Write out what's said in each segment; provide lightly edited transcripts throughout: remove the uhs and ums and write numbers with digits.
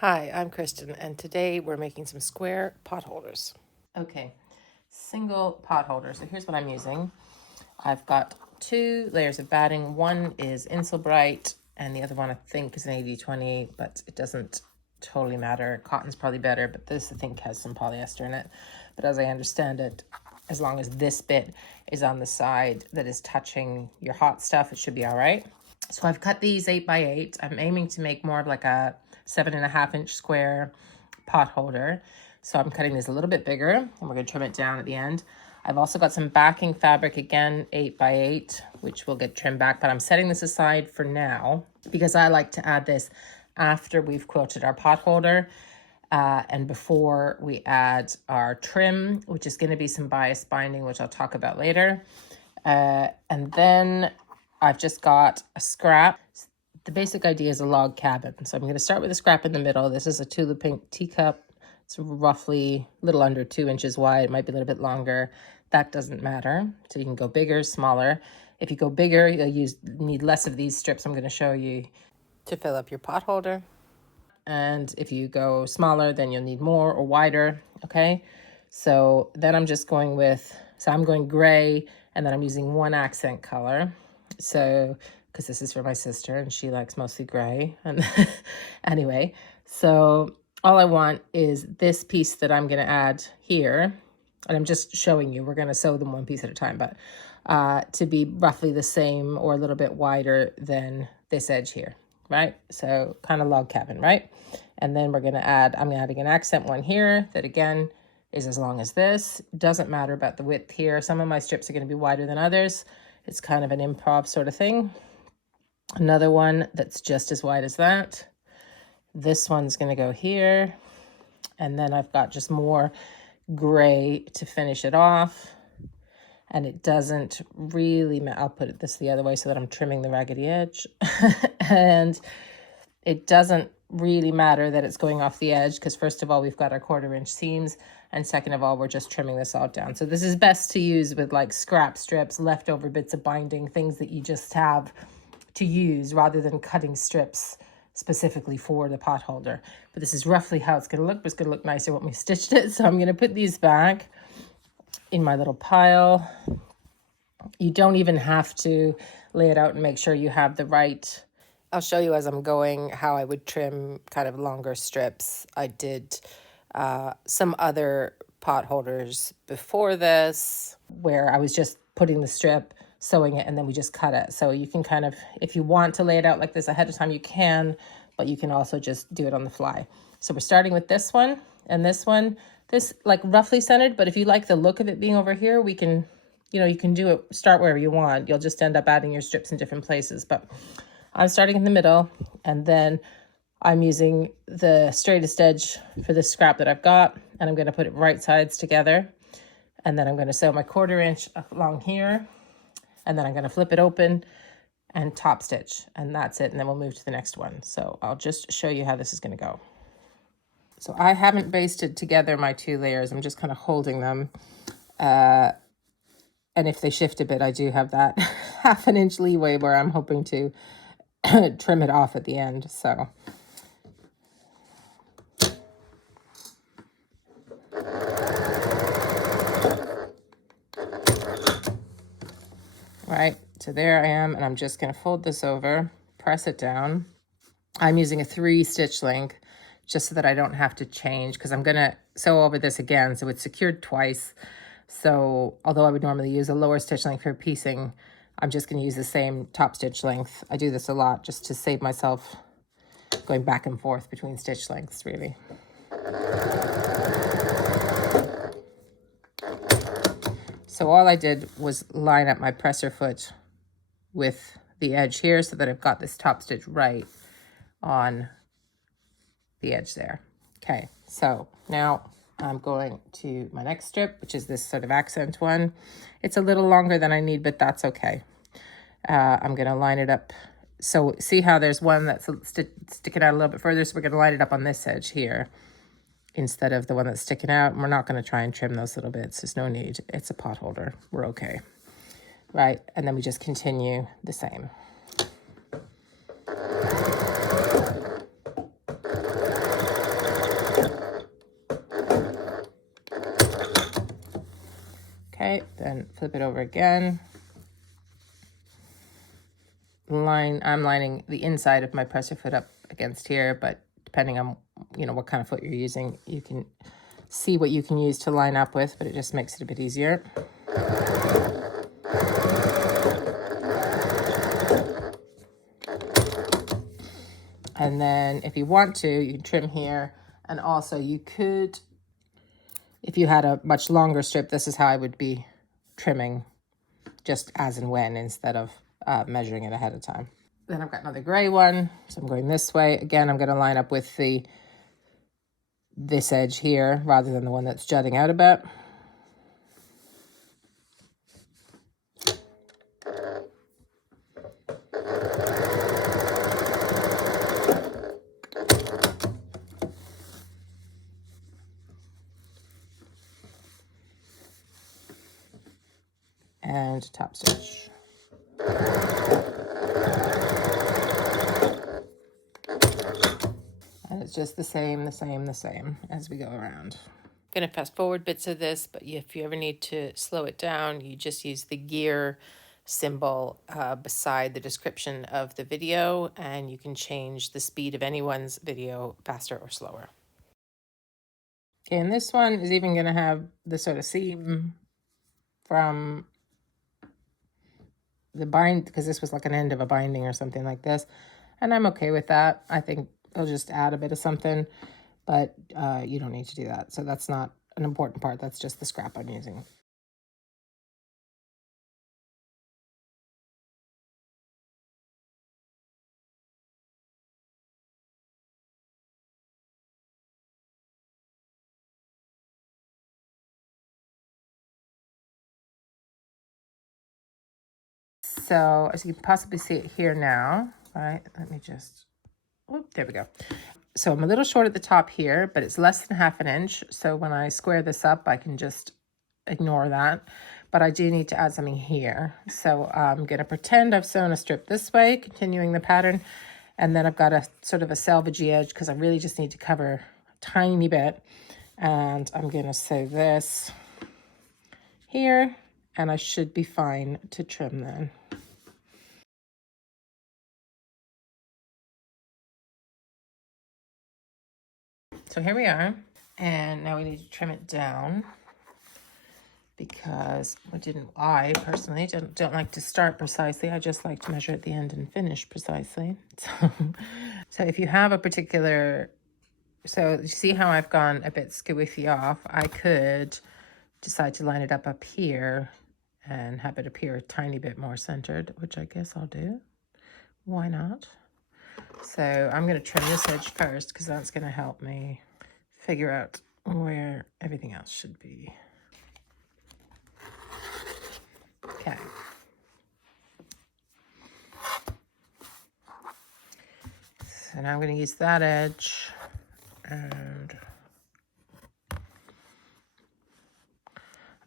Hi, I'm Kristen, and today we're making some square pot holders. Okay, single pot holder. So here's what I'm using. I've got 2 layers of batting. One is Insulbright, and the other one I think is an 80/20, but it doesn't totally matter. Cotton's probably better, but this I think has some polyester in it. But as I understand it, as long as this bit is on the side that is touching your hot stuff, it should be all right. So I've cut these 8x8. I'm aiming to make more of like a 7.5-inch square pot holder. So I'm cutting this a little bit bigger, and we're going to trim it down at the end. I've also got some backing fabric, again, 8x8, which will get trimmed back, but I'm setting this aside for now because I like to add this after we've quilted our pot holder and before we add our trim, which is going to be some bias binding, which I'll talk about later. And then I've just got a scrap. The basic idea is a log cabin. So I'm going to start with a scrap in the middle. This is a Tula Pink teacup. It's roughly a little under 2 inches wide. It might be a little bit longer. That doesn't matter. So you can go bigger, smaller. If you go bigger, you'll need less of these strips I'm going to show you to fill up your pot holder. And if you go smaller, then you'll need more or wider, okay? So then I'm just going with, so I'm going gray, and then I'm using one accent color. So, because this is for my sister, and she likes mostly gray. And anyway, so all I want is this piece that I'm going to add here, and I'm just showing you, we're going to sew them one piece at a time, but to be roughly the same or a little bit wider than this edge here, right? So kind of log cabin, right? And then we're going to add, I'm adding an accent one here that again is as long as this. Doesn't matter about the width here. Some of my strips are going to be wider than others. It's kind of an improv sort of thing. Another one that's just as wide as that. This one's going to go here. And then I've got just more gray to finish it off. And it doesn't really, I'll put it this the other way so that I'm trimming the raggedy edge. And it doesn't really matter that it's going off the edge because first of all, we've got our 1/4 inch seams. And second of all, we're just trimming this all down. So this is best to use with like scrap strips, leftover bits of binding, things that you just have to use rather than cutting strips specifically for the pot holder. But this is roughly how it's going to look, but it's going to look nicer when we stitched it. So I'm going to put these back in my little pile. You don't even have to lay it out and make sure you have the right. I'll show you as I'm going how I would trim kind of longer strips. I did some other pot holders before this where I was just putting the strip, sewing it, and then we just cut it. So you can kind of, if you want to lay it out like this ahead of time, you can, but you can also just do it on the fly. So we're starting with this one and this one. This like roughly centered, but if you like the look of it being over here, we can, you can do it, start wherever you want. You'll just end up adding your strips in different places, but I'm starting in the middle, and then I'm using the straightest edge for this scrap that I've got, and I'm going to put it right sides together, and then I'm going to sew my 1/4 inch along here, and then I'm going to flip it open and top stitch, and that's it, and then we'll move to the next one. So I'll just show you how this is going to go. So I haven't basted together my 2 layers. I'm just kind of holding them. And if they shift a bit, I do have that 1/2 inch leeway where I'm hoping to trim it off at the end. So right, so there I am, and I'm just going to fold this over, press it down. I'm using a 3 stitch length just so that I don't have to change because I'm going to sew over this again, so it's secured twice. So although I would normally use a lower stitch length for piecing, I'm just going to use the same top stitch length. I do this a lot just to save myself going back and forth between stitch lengths, really. So all I did was line up my presser foot with the edge here so that I've got this top stitch right on the edge there. Okay, so now I'm going to my next strip, which is this sort of accent one. It's a little longer than I need, but that's okay. I'm going to line it up. So see how there's one that's sticking out a little bit further, so we're going to line it up on this edge here instead of the one that's sticking out. And we're not going to try and trim those little bits. There's no need. It's a pot holder. We're okay. Right, and then we just continue the same. Okay, then flip it over again. I'm lining the inside of my presser foot up against here, but depending on, you know, what kind of foot you're using, you can see what you can use to line up with, but it just makes it a bit easier. And then if you want to, you can trim here. And also you could, if you had a much longer strip, this is how I would be trimming, just as and when, instead of measuring it ahead of time. Then I've got another gray one, so I'm going this way. Again, I'm going to line up with this edge here rather than the one that's jutting out a bit. And top stitch. And it's just the same as we go around. I'm going to fast forward bits of this, but if you ever need to slow it down, you just use the gear symbol beside the description of the video, and you can change the speed of anyone's video faster or slower. Okay, and this one is even going to have the sort of seam from the bind, because this was like an end of a binding or something like this, and I'm okay with that. I think I'll just add a bit of something, but you don't need to do that. So that's not an important part. That's just the scrap I'm using. So as you can possibly see it here now, right? Let me just, there we go. So I'm a little short at the top here, but it's less than ½ inch. So when I square this up, I can just ignore that. But I do need to add something here. So I'm going to pretend I've sewn a strip this way, continuing the pattern. And then I've got a sort of a salvagey edge because I really just need to cover a tiny bit. And I'm going to sew this here, and I should be fine to trim then. So here we are, and now we need to trim it down because I personally don't like to start precisely. I just like to measure at the end and finish precisely. So if you have a particular, so you see how I've gone a bit squiffy off, I could decide to line it up here and have it appear a tiny bit more centered, which I guess I'll do. Why not? So I'm going to trim this edge first because that's going to help me figure out where everything else should be. Okay. So now I'm going to use that edge, and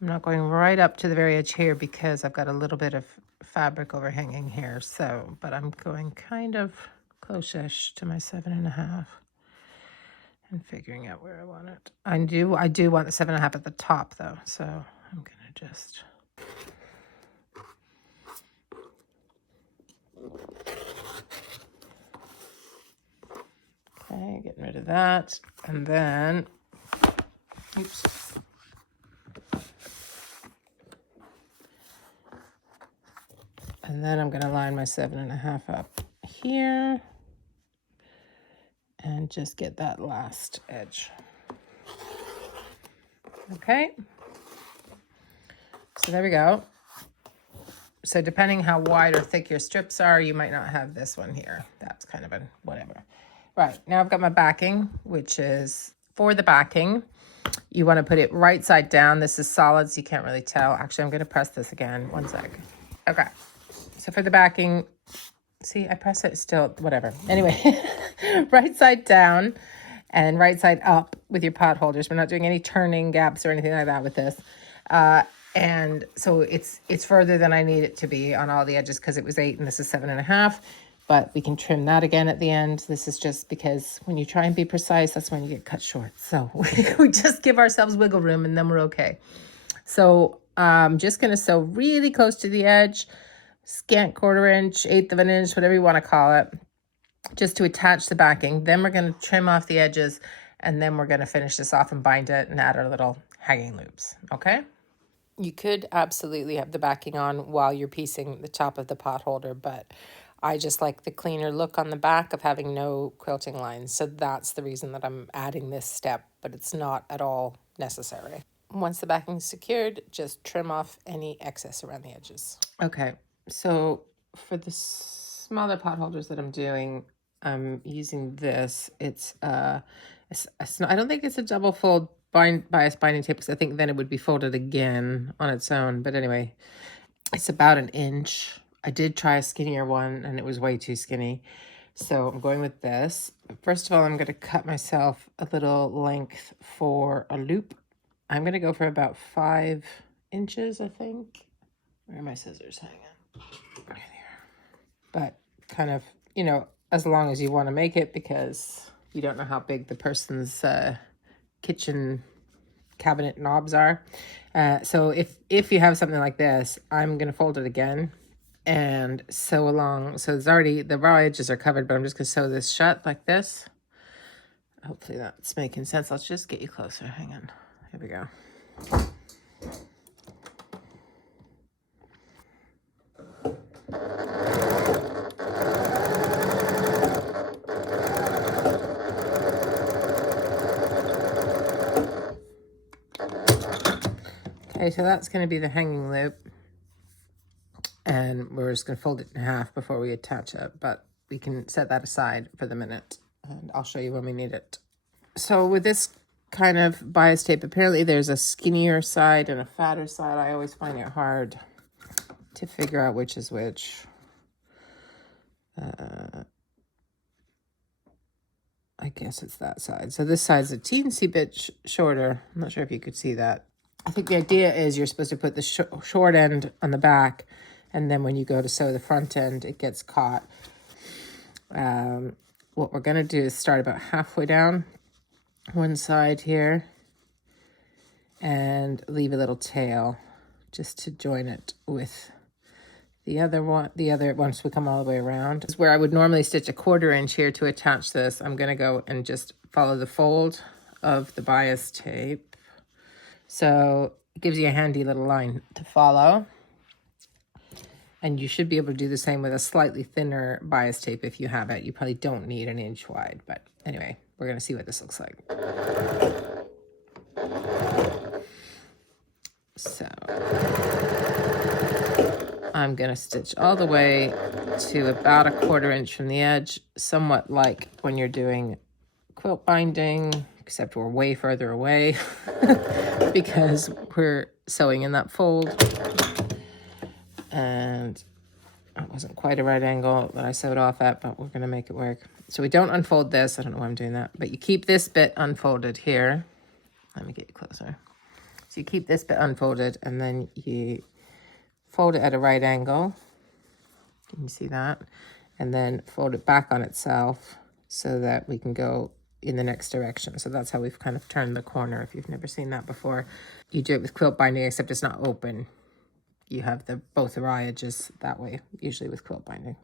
I'm not going right up to the very edge here because I've got a little bit of fabric overhanging here. So, but I'm going kind of close-ish to my 7.5 and figuring out where I want it. I do want the 7.5 at the top though. So I'm going to just, okay, getting rid of that. And then, oops. And then I'm going to line my 7.5 up here and just get that last edge. Okay. So there we go. So depending how wide or thick your strips are, you might not have this one here. That's kind of a whatever. Right, now I've got my backing, which is for the backing. You want to put it right side down. This is solid, so you can't really tell. Actually, I'm going to press this again. One sec. Okay. So for the backing, see, I press it still, whatever. Anyway, right side down and right side up with your pot holders. We're not doing any turning gaps or anything like that with this. And so it's further than I need it to be on all the edges because it was 8 and this is 7.5. But we can trim that again at the end. This is just because when you try and be precise, that's when you get cut short. So we just give ourselves wiggle room and then we're okay. So I'm just going to sew really close to the edge, scant 1/4 inch, 1/8 of an inch, whatever you want to call it, just to attach the backing. Then we're going to trim off the edges, and then we're going to finish this off and bind it and add our little hanging loops, okay? You could absolutely have the backing on while you're piecing the top of the pot holder, but I just like the cleaner look on the back of having no quilting lines. So that's the reason that I'm adding this step, but it's not at all necessary. Once the backing is secured, just trim off any excess around the edges. Okay, so for the smaller pot holders that I'm doing, I'm using this. It's I don't think it's a double fold bias binding tape, because I think then it would be folded again on its own. But anyway, it's about 1 inch. I did try a skinnier one and it was way too skinny. So I'm going with this. First of all, I'm going to cut myself a little length for a loop. I'm going to go for about 5 inches, I think. Where are my scissors? Hang on. Right here. But kind of, you know, as long as you want to make it, because you don't know how big the person's kitchen cabinet knobs are. So if you have something like this, I'm going to fold it again and sew along. So it's already, the raw edges are covered, but I'm just going to sew this shut like this. Hopefully that's making sense. Let's just get you closer. Hang on. Here we go. Okay, so that's going to be the hanging loop. And we're just going to fold it in half before we attach it, but we can set that aside for the minute, and I'll show you when we need it. So with this kind of bias tape, apparently there's a skinnier side and a fatter side. I always find it hard to figure out which is which. I guess it's that side. So this side's a teensy bit shorter. I'm not sure if you could see that. I think the idea is you're supposed to put the short end on the back, and then when you go to sew the front end, it gets caught. What we're going to do is start about halfway down one side here and leave a little tail just to join it with the other one. Once we come all the way around, is where I would normally stitch a 1/4 inch here to attach this. I'm going to go and just follow the fold of the bias tape. So it gives you a handy little line to follow. And you should be able to do the same with a slightly thinner bias tape if you have it. You probably don't need 1 inch wide, but anyway, we're going to see what this looks like. So I'm going to stitch all the way to about a 1/4 inch from the edge, somewhat like when you're doing quilt binding, except we're way further away because we're sewing in that fold. And it wasn't quite a right angle that I sewed off at, but we're going to make it work. So we don't unfold this. I don't know why I'm doing that, but you keep this bit unfolded here. Let me get you closer. So you keep this bit unfolded, and then you fold it at a right angle. Can you see that? And then fold it back on itself so that we can go in the next direction. So that's how we've kind of turned the corner. If you've never seen that before, you do it with quilt binding, except it's not open. You have both the raw edges that way, usually with quilt binding.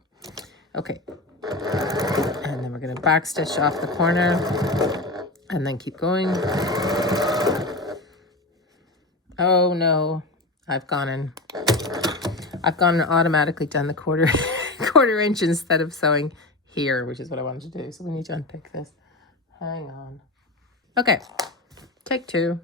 Okay. And then we're going to back stitch off the corner and then keep going. Oh no, I've gone and automatically done the 1/4 inch instead of sewing here, which is what I wanted to do. So we need to unpick this. Hang on. Okay, take 2.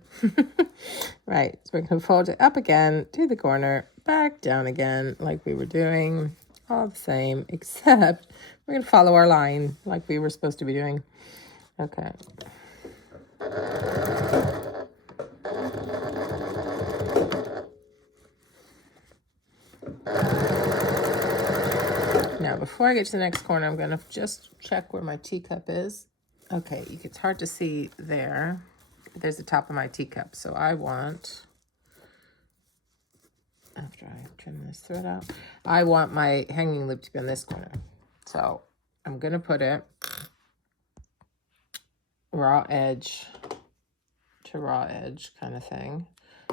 Right, so we're going to fold it up again to the corner, back down again like we were doing, all the same, except we're going to follow our line like we were supposed to be doing. Okay. Now, before I get to the next corner, I'm going to just check where my teacup is. Okay, it's hard to see there. There's the top of my teacup. So I want, after I trim this thread out, I want my hanging loop to be on this corner. So I'm going to put it raw edge to raw edge kind of thing.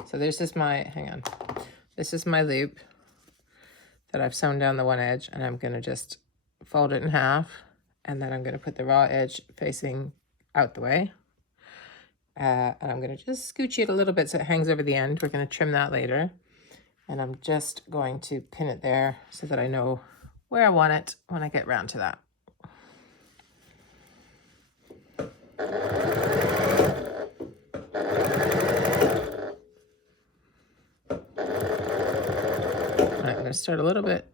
So this is my, hang on. This is my loop that I've sewn down the one edge, and I'm gonna just fold it in half, and then I'm gonna put the raw edge facing out the way. And I'm gonna just scooch it a little bit so it hangs over the end. We're gonna trim that later. And I'm just going to pin it there so that I know where I want it when I get round to that. I'm going to start a little bit,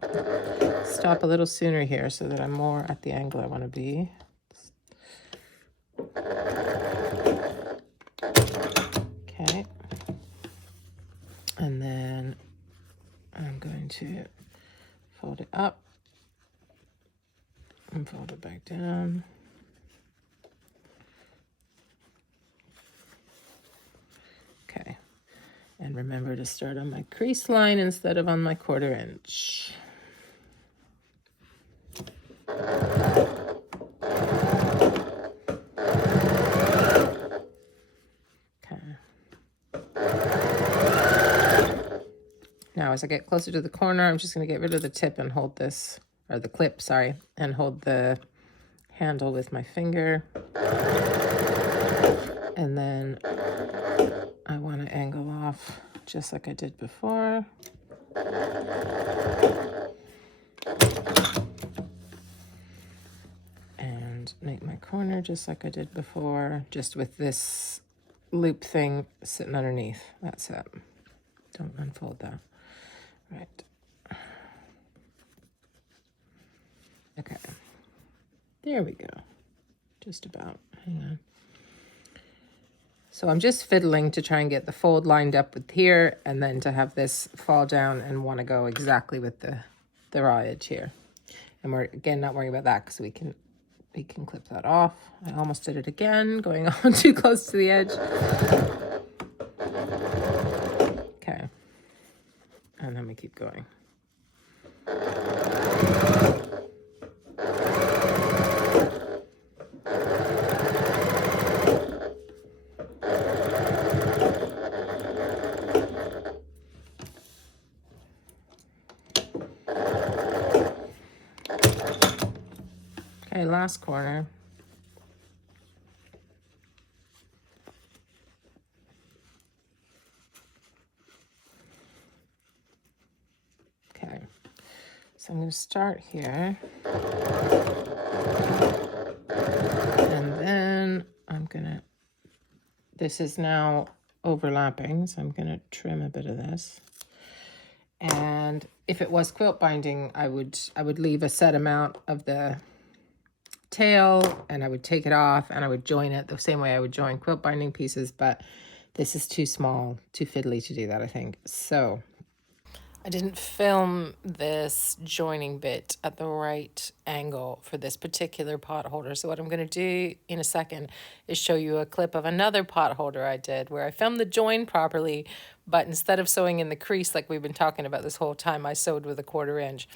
stop a little sooner here so that I'm more at the angle I want to be. Okay. And then I'm going to fold it up and fold it back down. Okay. And remember to start on my crease line instead of on my 1/4 inch. Okay. Now, as I get closer to the corner, I'm just going to get rid of the tip and hold this, or the clip, sorry, and hold the handle with my finger. And then I want to angle off just like I did before. And make my corner just like I did before, just with this loop thing sitting underneath. That's it. Don't unfold that. Right. Okay. There we go. Just about. Hang on. So I'm just fiddling to try and get the fold lined up with here, and then to have this fall down and want to go exactly with the raw edge here. And we're, again, not worrying about that because we can clip that off. I almost did it again, going on too close to the edge. Okay. And then we keep going. Okay, last corner. Okay, so I'm going to start here. And then I'm going to, this is now overlapping, so I'm going to trim a bit of this. And if it was quilt binding, I would leave a set amount of the tail, and I would take it off and I would join it the same way I would join quilt binding pieces, but this is too small, too fiddly to do that, I think. So I didn't film this joining bit at the right angle for this particular pot holder. So what I'm going to do in a second is show you a clip of another pot holder I did where I filmed the join properly, but instead of sewing in the crease like we've been talking about this whole time, I sewed with a 1/4 inch.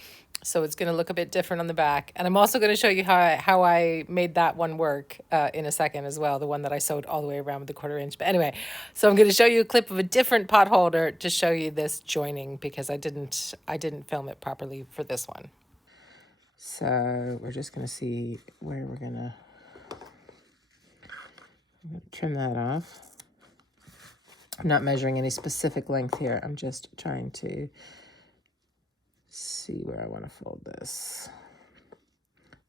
So it's going to look a bit different on the back. And I'm also going to show you how I made that one work in a second as well, the one that I sewed all the way around with the 1/4 inch. But anyway, so I'm going to show you a clip of a different pot holder to show you this joining, because I didn't film it properly for this one. So we're just going to see where we're going to trim that off. I'm not measuring any specific length here. I'm just trying to see where I want to fold this.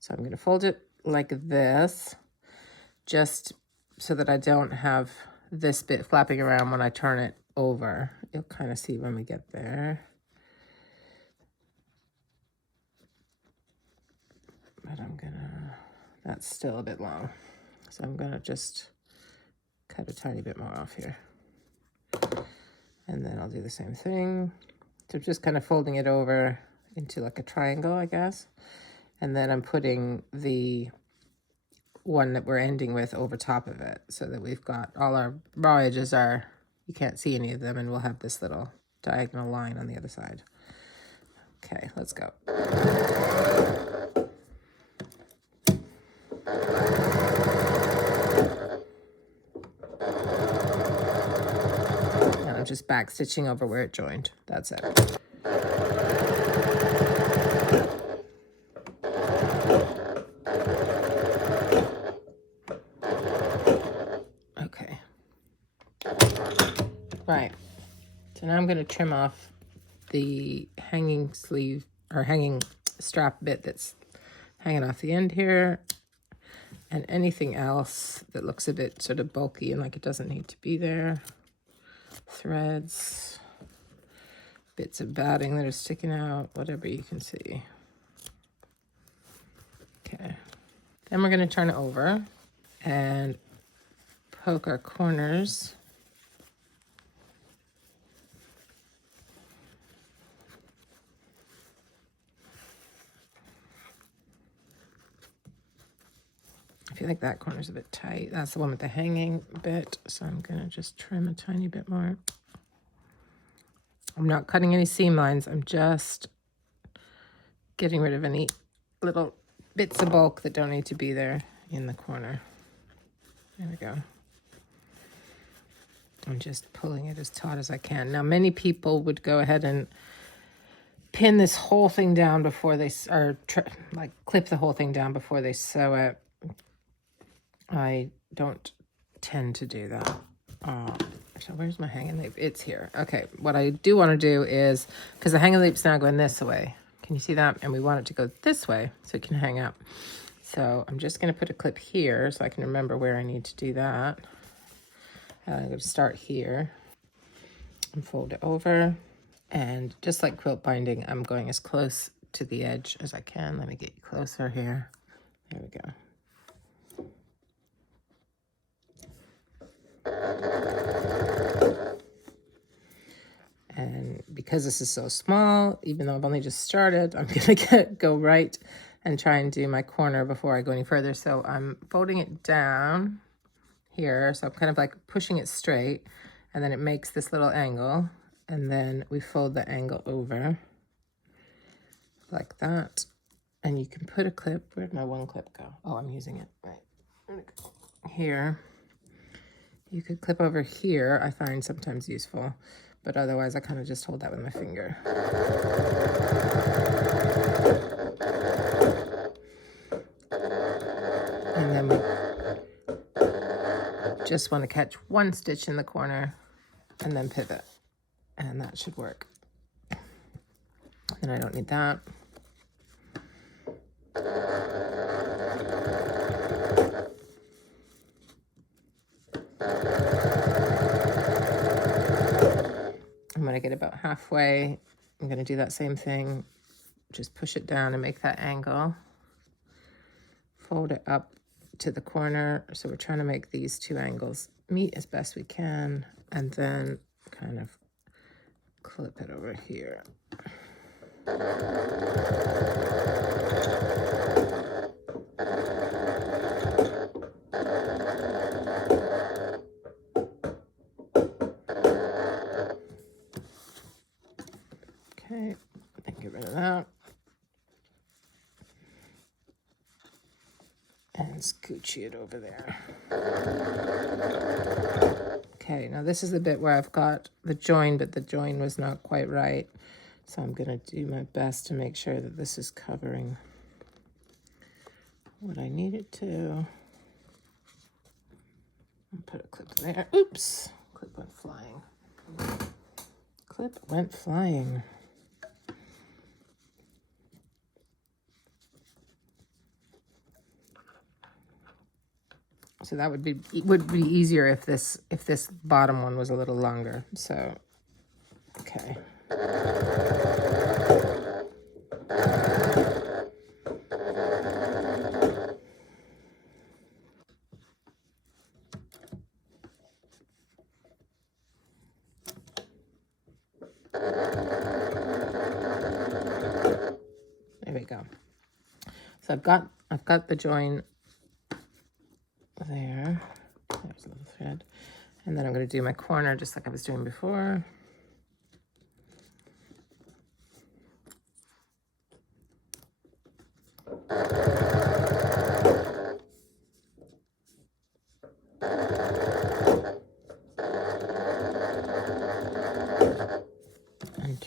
So I'm going to fold it like this, just so that I don't have this bit flapping around when I turn it over. You'll kind of see when we get there. But I'm gonna, that's still a bit long. So I'm gonna just cut a tiny bit more off here. And then I'll do the same thing. So just kind of folding it over into like a triangle, I guess. And then I'm putting the one that we're ending with over top of it, so that we've got all our raw edges are, you can't see any of them, and we'll have this little diagonal line on the other side. Okay, let's go. just back stitching over where it joined. That's it. Okay. Right. So now I'm going to trim off the hanging sleeve or hanging strap bit that's hanging off the end here, and anything else that looks a bit sort of bulky and like it doesn't need to be there. Threads, bits of batting that are sticking out, whatever you can see. Okay. Then we're going to turn it over and poke our corners. I feel like that corner's a bit tight. That's the one with the hanging bit, so I'm going to just trim a tiny bit more. I'm not cutting any seam lines. I'm just getting rid of any little bits of bulk that don't need to be there in the corner. There we go. I'm just pulling it as taut as I can. Now, many people would go ahead and pin this whole thing down before they, or like clip the whole thing down before they sew it. I don't tend to do that. So where's my hanging loop? It's here. Okay, what I do want to do is, because the hanging loop's now going this way. Can you see that? And we want it to go this way so it can hang up. So I'm just going to put a clip here so I can remember where I need to do that. And I'm going to start here and fold it over. And just like quilt binding, I'm going as close to the edge as I can. Let me get you closer here. There we go. And because this is so small, even though I've only just started, I'm gonna go right and try and do my corner before I go any further. So I'm folding it down here. So I'm kind of like pushing it straight, and then it makes this little angle, and then we fold the angle over like that. And you can put a clip. Where'd my one clip go? Oh, I'm using it. Right. I'm gonna go here. You could clip over here, I find sometimes useful, but otherwise I kind of just hold that with my finger. And then we just want to catch one stitch in the corner and then pivot, and that should work. And I don't need that. When I get about halfway, I'm going to do that same thing. Just push it down and make that angle. Fold it up to the corner. So we're trying to make these two angles meet as best we can. And then kind of clip it over here. Okay, get rid of that. And scoochie it over there. Okay, now this is the bit where I've got the join, but the join was not quite right. So I'm gonna do my best to make sure that this is covering what I need it to. I'll put a clip there. Oops, clip went flying. Clip went flying. So that would be easier if this bottom one was a little longer. So, okay. There we go. So I've got the join there. There's a little thread. And then I'm going to do my corner just like I was doing before.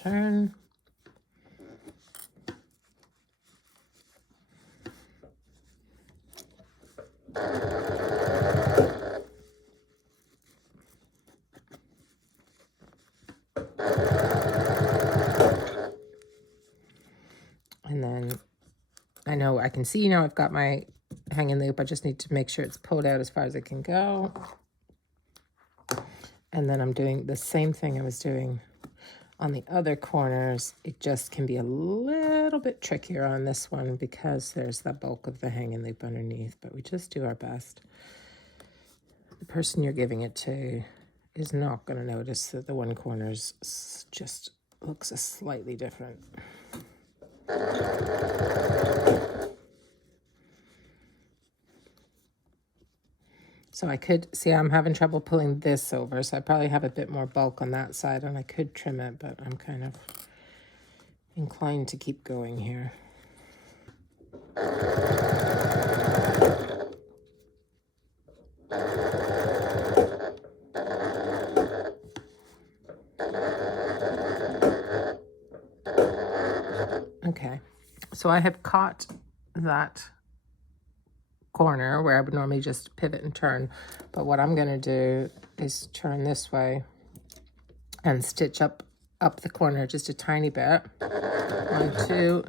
turn. And then I know I can see now I've got my hanging loop. I just need to make sure it's pulled out as far as it can go. And then I'm doing the same thing I was doing on the other corners. It just can be a little bit trickier on this one because there's the bulk of the hanging loop underneath, but we just do our best. The person you're giving it to is not going to notice that the one corner's just looks slightly different. So I could, see I'm having trouble pulling this over, so I probably have a bit more bulk on that side, and I could trim it, but I'm kind of inclined to keep going here. Okay, so I have caught that corner where I would normally just pivot and turn, but what I'm going to do is turn this way and stitch up the corner just a tiny bit. 1, 2,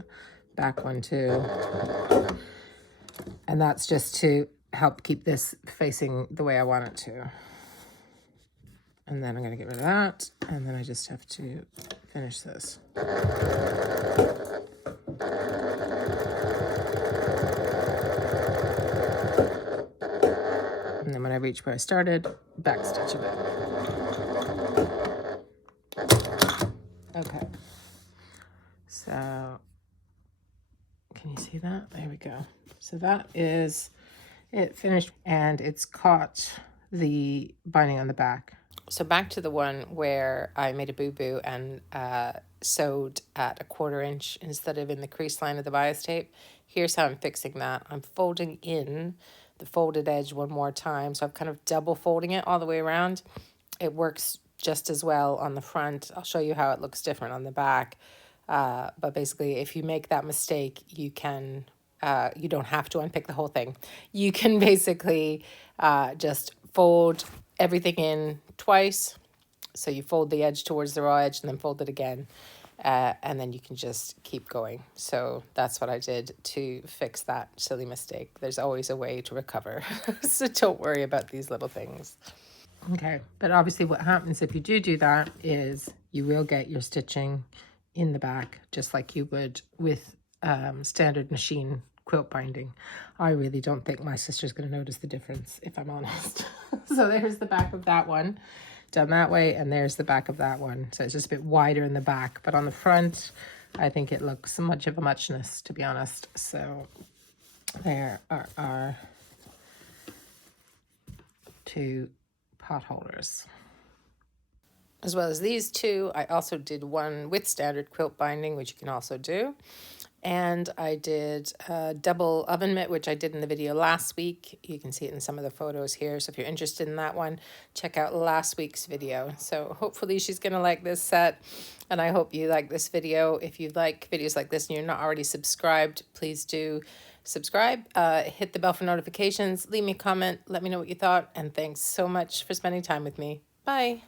back 1, 2, and that's just to help keep this facing the way I want it to. And then I'm going to get rid of that, and then I just have to finish this. And then when I reach where I started, backstitch it. Okay. So, can you see that? There we go. So that is it finished, and it's caught the binding on the back. So back to the one where I made a boo-boo and sewed at 1/4 inch instead of in the crease line of the bias tape. Here's how I'm fixing that. I'm folding in the folded edge one more time. So I'm kind of double folding it all the way around. It works just as well on the front. I'll show you how it looks different on the back. But basically, if you make that mistake, you can, you don't have to unpick the whole thing. You can basically just fold everything in twice. So you fold the edge towards the raw edge and then fold it again. And then you can just keep going. So that's what I did to fix that silly mistake. There's always a way to recover. So don't worry about these little things. Okay, but obviously what happens if you do that is you will get your stitching in the back, just like you would with standard machine quilt binding. I really don't think my sister's going to notice the difference, if I'm honest. So there's the back of that one done that way, and there's the back of that one. So it's just a bit wider in the back, but on the front, I think it looks much of a muchness, to be honest. So there are our 2 pot holders. As well as these 2, I also did one with standard quilt binding, which you can also do. And I did a double oven mitt, which I did in the video last week. You can see it in some of the photos here. So if you're interested in that one, check out last week's video. So hopefully she's going to like this set. And I hope you like this video. If you like videos like this and you're not already subscribed, please do subscribe. Hit the bell for notifications. Leave me a comment. Let me know what you thought. And thanks so much for spending time with me. Bye.